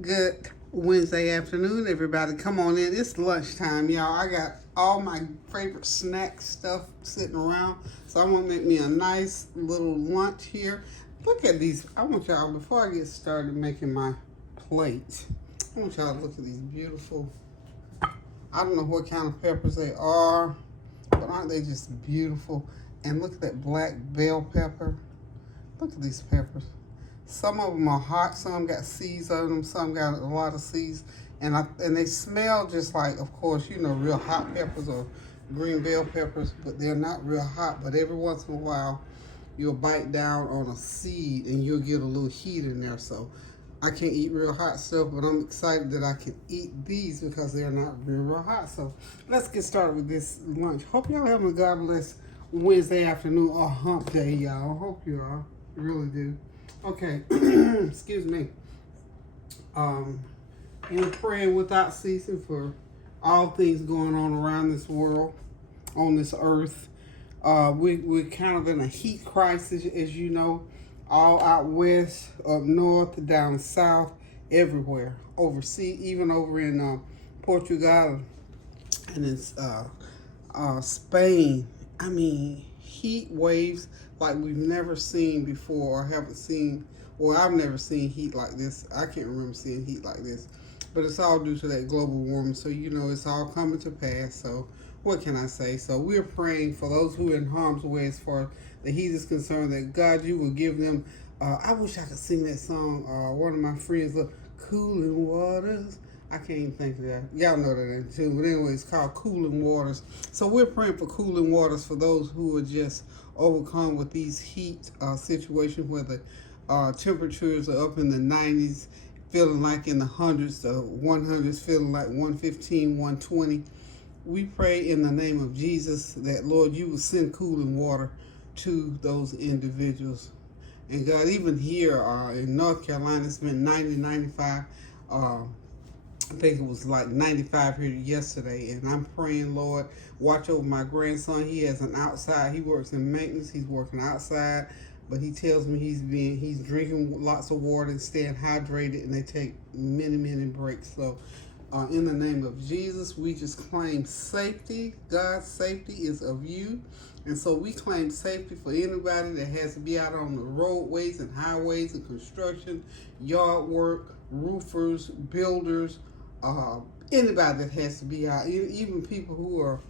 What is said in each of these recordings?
Good Wednesday afternoon, everybody. Come on in. It's lunchtime, y'all. I got all my favorite snack stuff sitting around. So I'm going to make me a nice little lunch here. Look at these. I want y'all, before I get started making my plate, I want y'all to look at these beautiful, I don't know what kind of peppers they are, but aren't they just beautiful? And look at that black bell pepper. Look at these peppers. Some of them are hot, some got seeds on them, some got a lot of seeds. And they smell just like, of course, real hot peppers or green bell peppers, but they're not real hot. But every once in a while, you'll bite down on a seed and you'll get a little heat in there. So I can't eat real hot stuff, but I'm excited that I can eat these because they're not real hot. So let's get started with this lunch. Hope y'all having a God bless Wednesday afternoon or hump day, y'all. Hope you are. Really do. Okay, excuse me. And praying without ceasing for all things going on around this world, on this earth. We're kind of in a heat crisis, as you know, all out west, up north, down south, everywhere, overseas, even over in Portugal and in Spain. I mean, heat waves like we've never seen before or haven't seen, or I've never seen heat like this. I can't remember seeing heat like this. But it's all due to that global warming. So, it's all coming to pass. So, what can I say? So, we're praying for those who are in harm's way as far as the heat is concerned, that God, you will give them, I wish I could sing that song. One of my friends, Cooling Waters. I can't even think of that. Y'all know that too. But anyway, it's called Cooling Waters. So we're praying for cooling waters for those who are just overcome with these heat situations where the temperatures are up in the 90s, feeling like in the hundreds, the 100s, feeling like 115, 120. We pray in the name of Jesus that, Lord, you will send cooling water to those individuals. And God, even here in North Carolina, it's been 90, 95. I think it was like 95 here yesterday, and I'm praying, Lord, watch over my grandson. He has an outside, he works in maintenance, he's working outside, but he tells me he's drinking lots of water and staying hydrated, and they take many, many breaks. So in the name of Jesus, we just claim safety. God's safety is of you. And so we claim safety for anybody that has to be out on the roadways and highways and construction, yard work, roofers, builders, anybody that has to be out, even people who are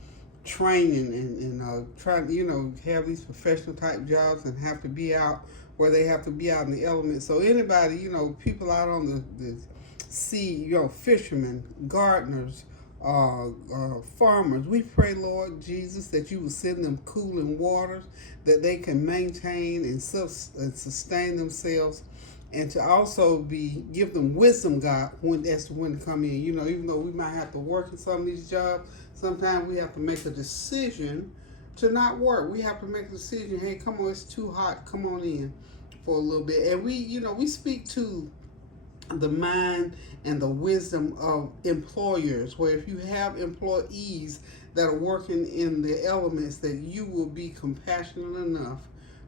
training and trying to, have these professional type jobs and have to be out where they have to be out in the elements. So anybody, people out on the sea, fishermen, gardeners, farmers, we pray, Lord Jesus, that you will send them cooling waters that they can maintain and sustain themselves, and to also give them wisdom, God, when to come in. Even though we might have to work in some of these jobs, sometimes we have to make a decision to not work. We have to make a decision, hey, come on, it's too hot, come on in for a little bit. And we speak to the mind and the wisdom of employers, where if you have employees that are working in the elements, that you will be compassionate enough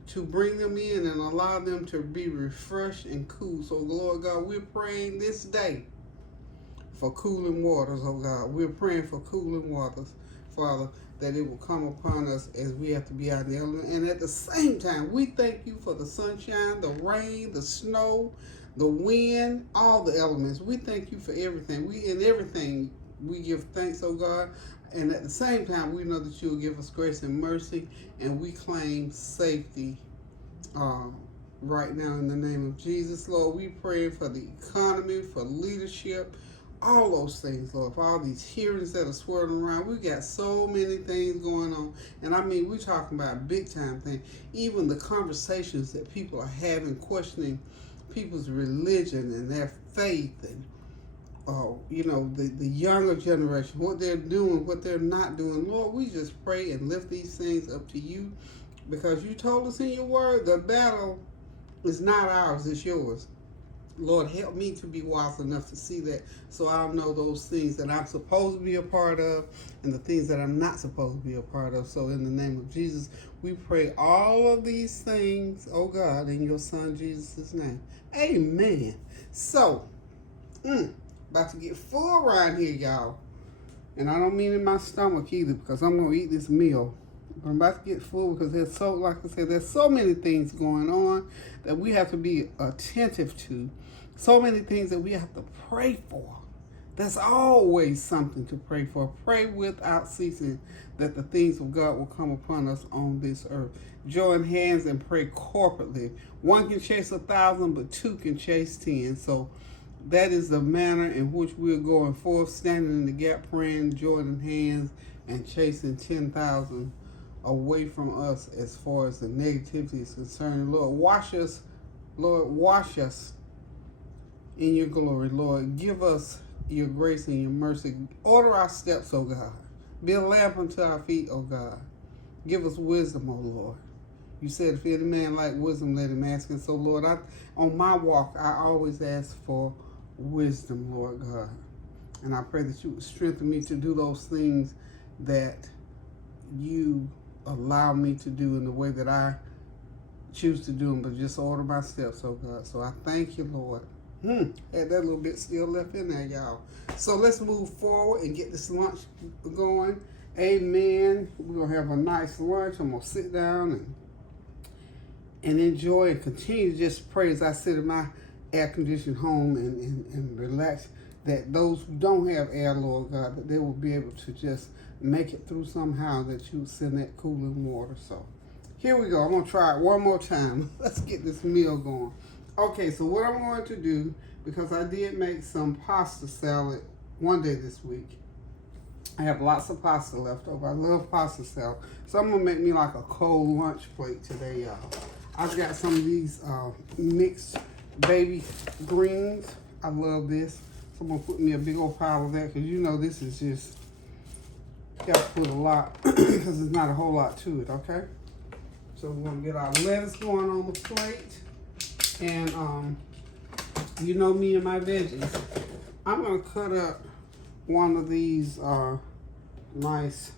to bring them in and allow them to be refreshed and cool. So, Lord God, we're praying this day for cooling waters, oh God. We're praying for cooling waters, Father, that it will come upon us as we have to be out in the element. And at the same time, we thank you for the sunshine, the rain, the snow, the wind, all the elements. We thank you for everything. We give thanks, oh God. And at the same time, we know that you will give us grace and mercy, and we claim safety right now in the name of Jesus. Lord, we pray for the economy, for leadership, all those things, Lord, for all these hearings that are swirling around. We got so many things going on. And I mean, we're talking about big time things. Even the conversations that people are having, questioning people's religion and their faith, and the younger generation, what they're doing, what they're not doing. Lord, we just pray and lift these things up to you, because you told us in your word, the battle is not ours, it's yours. Lord, help me to be wise enough to see that, so I'll know those things that I'm supposed to be a part of and the things that I'm not supposed to be a part of. So in the name of Jesus, we pray all of these things, oh God, in your Son Jesus' name. Amen. So About to get full around here, y'all. And I don't mean in my stomach either, because I'm going to eat this meal. But I'm about to get full because there's so, like I said, there's so many things going on that we have to be attentive to. So many things that we have to pray for. There's always something to pray for. Pray without ceasing that the things of God will come upon us on this earth. Join hands and pray corporately. One can chase 1,000, but two can chase 10. So that is the manner in which we're going forth, standing in the gap, praying, joining hands, and chasing 10,000 away from us as far as the negativity is concerned. Lord, wash us. Lord, wash us in your glory. Lord, give us your grace and your mercy. Order our steps, oh God. Be a lamp unto our feet, oh God. Give us wisdom, oh Lord. You said if any man lack wisdom, let him ask. And so, Lord, on my walk, I always ask for wisdom, Lord God. And I pray that you would strengthen me to do those things that you allow me to do in the way that I choose to do them, but just order my steps, oh God. So I thank you, Lord. Had that little bit still left in there, y'all. So let's move forward and get this lunch going. Amen. We're going to have a nice lunch. I'm going to sit down and enjoy and continue to just pray as I sit in my air-conditioned home and relax, that those who don't have air, Lord God, that they will be able to just make it through somehow, that you would send that cooling water. So here we go. I'm going to try it one more time. Let's get this meal going. Okay, so what I'm going to do, because I did make some pasta salad one day this week. I have lots of pasta left over. I love pasta salad. So I'm going to make me like a cold lunch plate today, y'all. I've got some of these mixed baby greens. I love this. So I'm going to put me a big old pile of that, because you know this is just, you got to put a lot because there's not a whole lot to it, okay? So we're going to get our lettuce going on the plate. And you know me and my veggies. I'm going to cut up one of these nice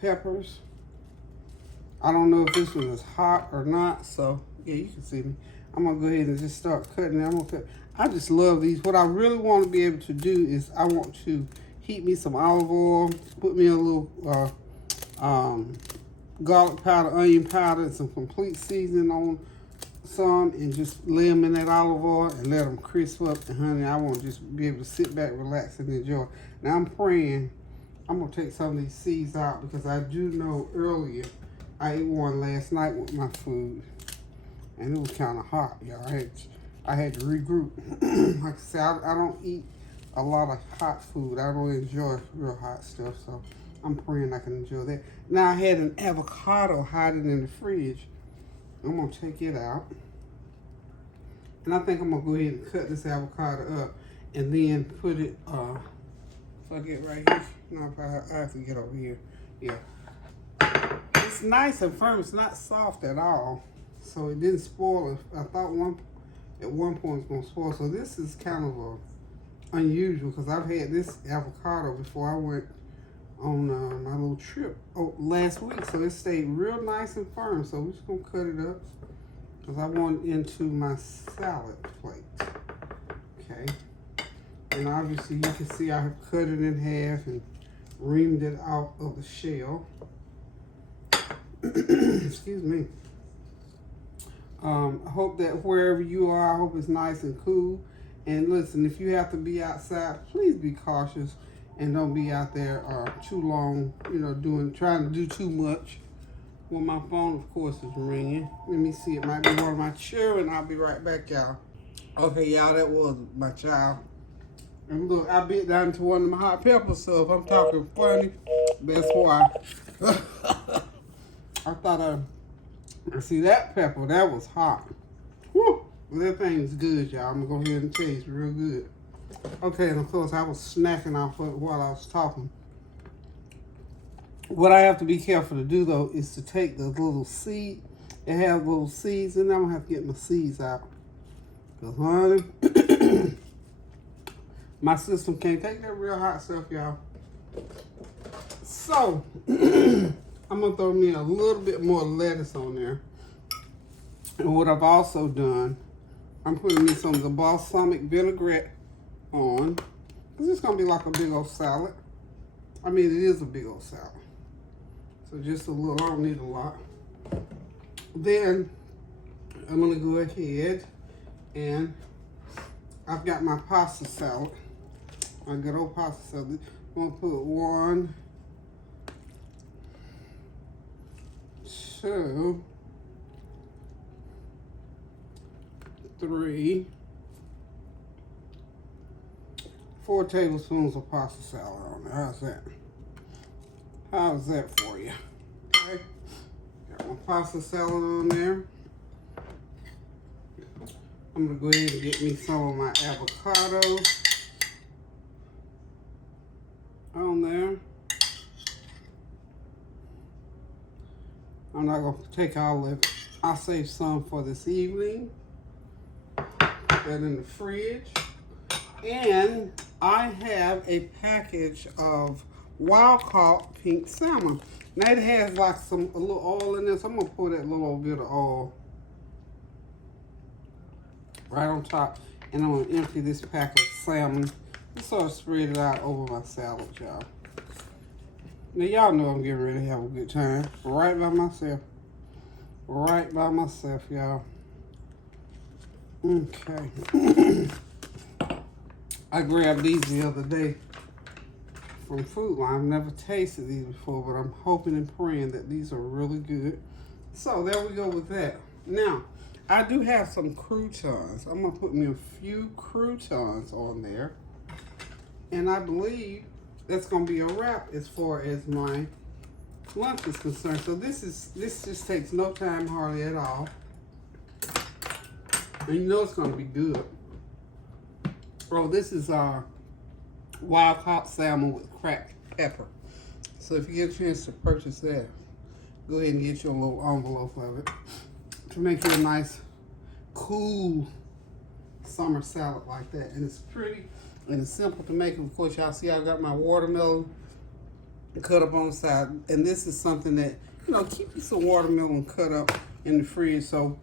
peppers. I don't know if this one is hot or not, so yeah, you can see me. I'm going to go ahead and just start cutting it. I just love these. What I really want to be able to do is I want to heat me some olive oil, put me a little garlic powder, onion powder, and some complete seasoning on some, and just lay them in that olive oil and let them crisp up. And honey, I want to just be able to sit back, relax, and enjoy. Now I'm praying I'm going to take some of these seeds out, because I do know earlier I ate one last night with my food, and it was kind of hot, y'all. I had to regroup. Like I said, I don't eat a lot of hot food. I don't enjoy real hot stuff, so I'm praying I can enjoy that. Now I had an avocado hiding in the fridge. I'm going to take it out. And I think I'm going to go ahead and cut this avocado up and then put it, if I get right here. No, I have to get over here. Yeah. It's nice and firm. It's not soft at all. So it didn't spoil. I thought at one point it's going to spoil. So this is kind of unusual, because I've had this avocado before I went on my little trip last week. So it stayed real nice and firm. So we're just going to cut it up, because I want it into my salad plate. Okay. And obviously you can see I have cut it in half and reamed it out of the shell. Excuse me. I hope that wherever you are, I hope it's nice and cool. And listen, if you have to be outside, please be cautious and don't be out there too long, you know, trying to do too much. Well, my phone, of course, is ringing. Let me see. It might be one of my children. I'll be right back, y'all. Okay, y'all, that was my child. And look, I bit down to one of my hot peppers, so if I'm talking funny, that's why. I thought see that pepper, that was hot. Whew, that thing's good, y'all. I'm gonna go ahead and taste real good. Okay, and of course I was snacking off of it while I was talking. What I have to be careful to do, though, is to take the little seed. It has little seeds, and I'm gonna have to get my seeds out. Because, honey, my system can't take that real hot stuff, y'all. So, I'm going to throw me a little bit more lettuce on there. And what I've also done, I'm putting me some of the balsamic vinaigrette on. This is going to be like a big old salad. I mean, it is a big old salad. So just a little, I don't need a lot. Then I'm going to go ahead and I've got my pasta salad. My good old pasta salad. I'm going to put 1, 2, 3, 4 tablespoons of pasta salad on there. How's that? How's that for you? Okay. Got my pasta salad on there. I'm going to go ahead and get me some of my avocados on there. I'm not going to take all of it. I'll save some for this evening. Put that in the fridge. And I have a package of wild caught pink salmon. Now it has like a little oil in this. I'm going to pour that little bit of oil right on top. And I'm going to empty this pack of salmon. Just sort of spread it out over my salad, y'all. Now y'all know I'm getting ready to have a good time. Right by myself. Right by myself, y'all. Okay. I grabbed these the other day from Food Line. I've never tasted these before, but I'm hoping and praying that these are really good. So there we go with that. Now, I do have some croutons. I'm going to put me a few croutons on there. And I believe that's going to be a wrap as far as my lunch is concerned. So this just takes no time hardly at all. And you know it's going to be good. Oh, this is wild caught salmon with cracked pepper. So if you get a chance to purchase that, go ahead and get your little envelope of it to make you a nice, cool summer salad like that. And it's pretty and it's simple to make. Of course, y'all see I got my watermelon cut up on the side. And this is something that, you know, keep you some watermelon cut up in the fridge. So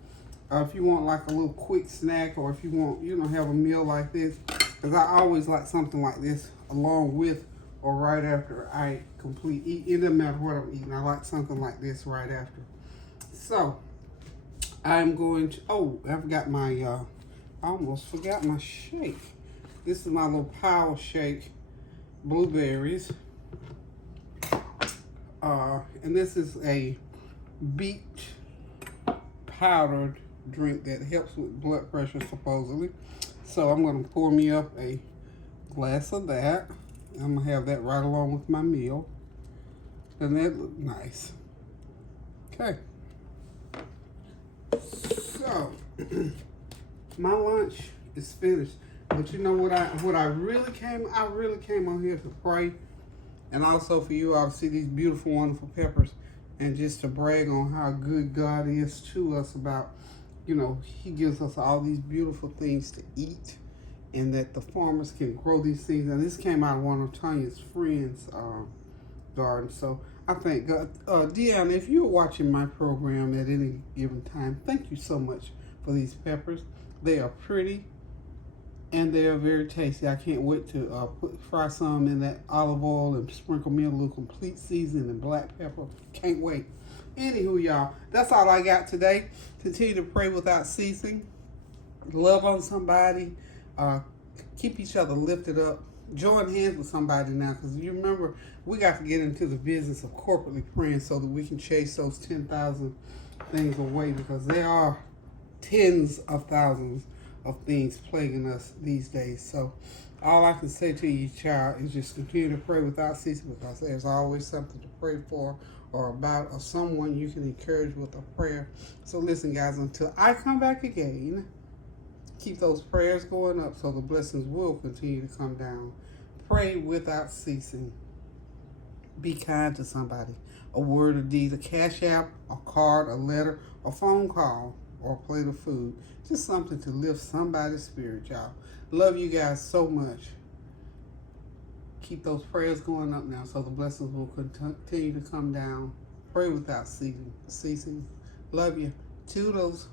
if you want like a little quick snack, or if you want, you know, have a meal like this, because I always like something like this along with or right after I eat. It doesn't matter what I'm eating. I like something like this right after. So I'm going to, oh, I've got my, I almost forgot my shake. This is my little power shake, blueberries. And this is a beet powdered drink that helps with blood pressure supposedly. So I'm going to pour me up a glass of that. I'm going to have that right along with my meal. Doesn't that look nice? Okay. So my lunch is finished. But you know what I really came on here to pray, and also for you all to see these beautiful, wonderful peppers, and just to brag on how good God is to us about, you know, He gives us all these beautiful things to eat, and that the farmers can grow these things. And this came out of one of Tanya's friends' garden. So I thank God. Deanna, if you're watching my program at any given time, thank you so much for these peppers. They are pretty. And they are very tasty. I can't wait to fry some in that olive oil and sprinkle me a little complete seasoning and black pepper. Can't wait. Anywho, y'all, that's all I got today. Continue to pray without ceasing. Love on somebody. Keep each other lifted up. Join hands with somebody now, because you remember, we got to get into the business of corporately praying so that we can chase those 10,000 things away, because there are tens of thousands of things plaguing us these days. So all I can say to you, child, is just continue to pray without ceasing, because there's always something to pray for or about, or someone you can encourage with a prayer. So listen, guys, until I come back again, keep those prayers going up so the blessings will continue to come down. Pray without ceasing. Be kind to somebody. A word of deed, a cash app, a card, a letter, a phone call, or a plate of food. Just something to lift somebody's spirit, y'all. Love you guys so much. Keep those prayers going up now so the blessings will continue to come down. Pray without ceasing. Love you. Toodles.